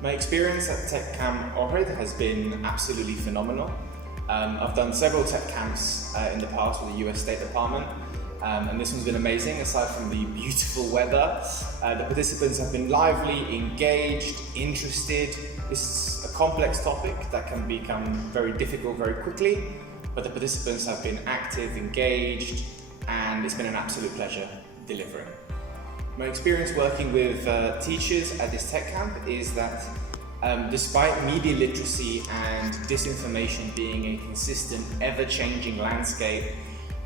My experience at TechCamp Ohrid has been absolutely phenomenal. I've done several tech camps in the past with the US State Department, and this one's been amazing. Aside from the beautiful weather, the participants have been lively, engaged, interested. This is a complex topic that can become very difficult very quickly, but the participants have been active, engaged, and it's been an absolute pleasure delivering. My experience working with teachers at this tech camp is that despite media literacy and disinformation being a consistent, ever-changing landscape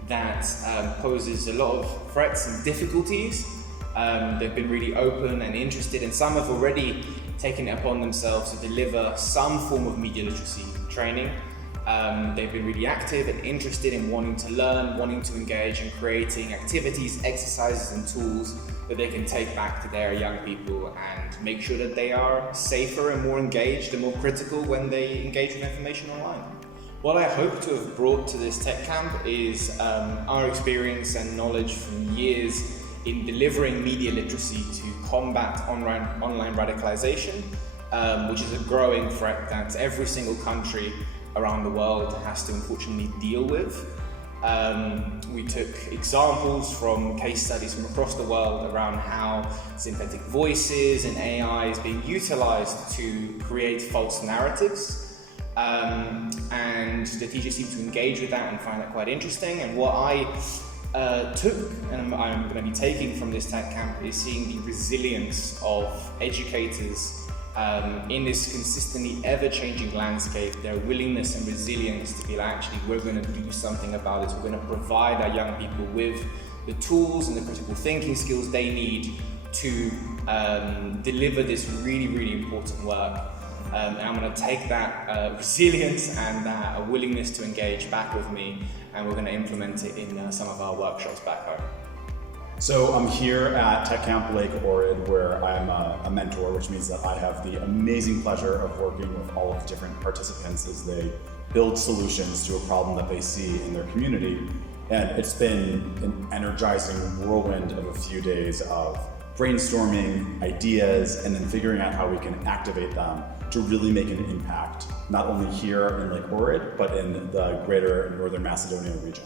that poses a lot of threats and difficulties, they've been really open and interested, and some have already taken it upon themselves to deliver some form of media literacy training. They've been really active and interested in wanting to learn, wanting to engage, and creating activities, exercises and tools that they can take back to their young people and make sure that they are safer and more engaged and more critical when they engage with information online. What I hope to have brought to this tech camp is our experience and knowledge from years in delivering media literacy to combat online radicalization, which is a growing threat that every single country around the world has to unfortunately deal with. We took examples from case studies from across the world around how synthetic voices and AI is being utilized to create false narratives. And the teachers seem to engage with that and find that quite interesting. And what I took, and I'm going to be taking from this tech camp, is seeing the resilience of educators in this consistently ever-changing landscape, their willingness and resilience to be like, actually, we're going to do something about it. We're going to provide our young people with the tools and the critical thinking skills they need to deliver this really, really important work. And I'm going to take that resilience and that willingness to engage back with me, and we're going to implement it in some of our workshops back home. So I'm here at TechCamp Lake Ohrid, where I'm a mentor, which means that I have the amazing pleasure of working with all of the different participants as they build solutions to a problem that they see in their community. And it's been an energizing whirlwind of a few days of brainstorming ideas and then figuring out how we can activate them to really make an impact, not only here in Lake Ohrid, but in the greater Northern Macedonia region.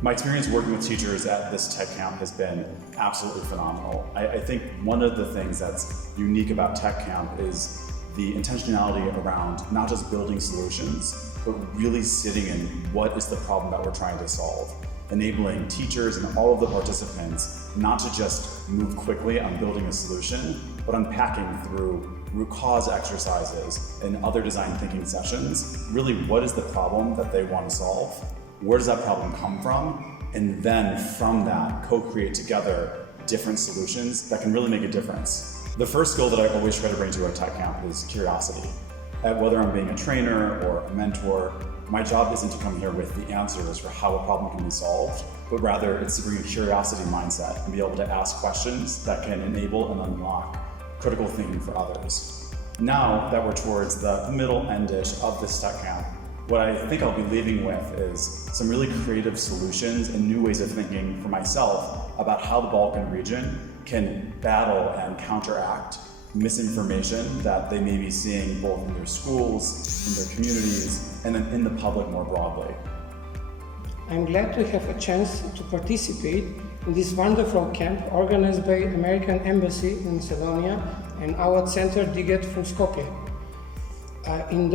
My experience working with teachers at this tech camp has been absolutely phenomenal. I think one of the things that's unique about tech camp is the intentionality around not just building solutions, but really sitting in what is the problem that we're trying to solve, enabling teachers and all of the participants not to just move quickly on building a solution, but unpacking through root cause exercises and other design thinking sessions, really what is the problem that they want to solve? Where does that problem come from? And then from that, co-create together different solutions that can really make a difference. The first skill that I always try to bring to a tech camp is curiosity. Whether I'm being a trainer or a mentor, my job isn't to come here with the answers for how a problem can be solved, but rather it's to bring a curiosity mindset and be able to ask questions that can enable and unlock critical thinking for others. Now that we're towards the middle end-ish of this tech camp, what I think I'll be leaving with is some really creative solutions and new ways of thinking for myself about how the Balkan region can battle and counteract misinformation that they may be seeing both in their schools, in their communities, and then in the public more broadly. I'm glad to have a chance to participate in this wonderful camp organized by American Embassy in Macedonia and our center ДИГ-ЕД from Skopje. In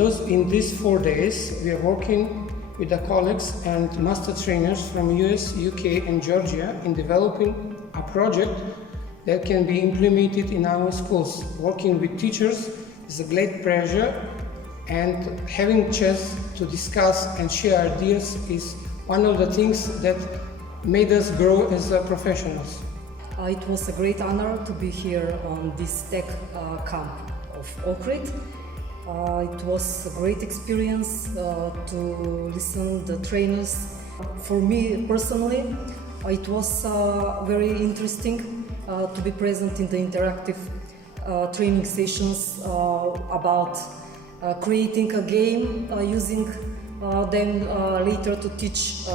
these 4 days, we are working with the colleagues and master trainers from US, UK and Georgia in developing a project that can be implemented in our schools. Working with teachers is a great pleasure, and having a chance to discuss and share ideas is one of the things that made us grow as professionals. It was a great honor to be here on this tech camp of Ohrid. It was a great experience to listen to the trainers. For me personally, it was very interesting to be present in the interactive training sessions about creating a game, using them later to teach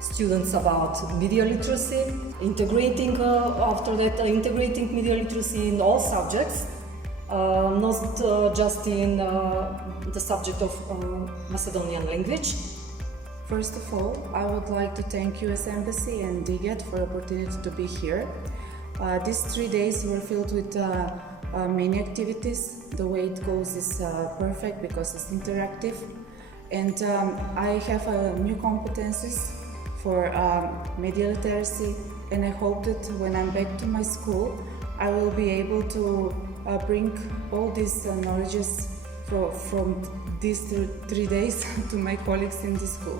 students about media literacy, integrating media literacy in all subjects, not just in the subject of Macedonian language. First of all, I would like to thank US Embassy and ДИГ-ЕД for the opportunity to be here. These 3 days were filled with many activities. The way it goes is perfect because it's interactive. And I have new competencies for media literacy, and I hope that when I'm back to my school, I will be able to bring all these knowledges from these 3 days to my colleagues in the school.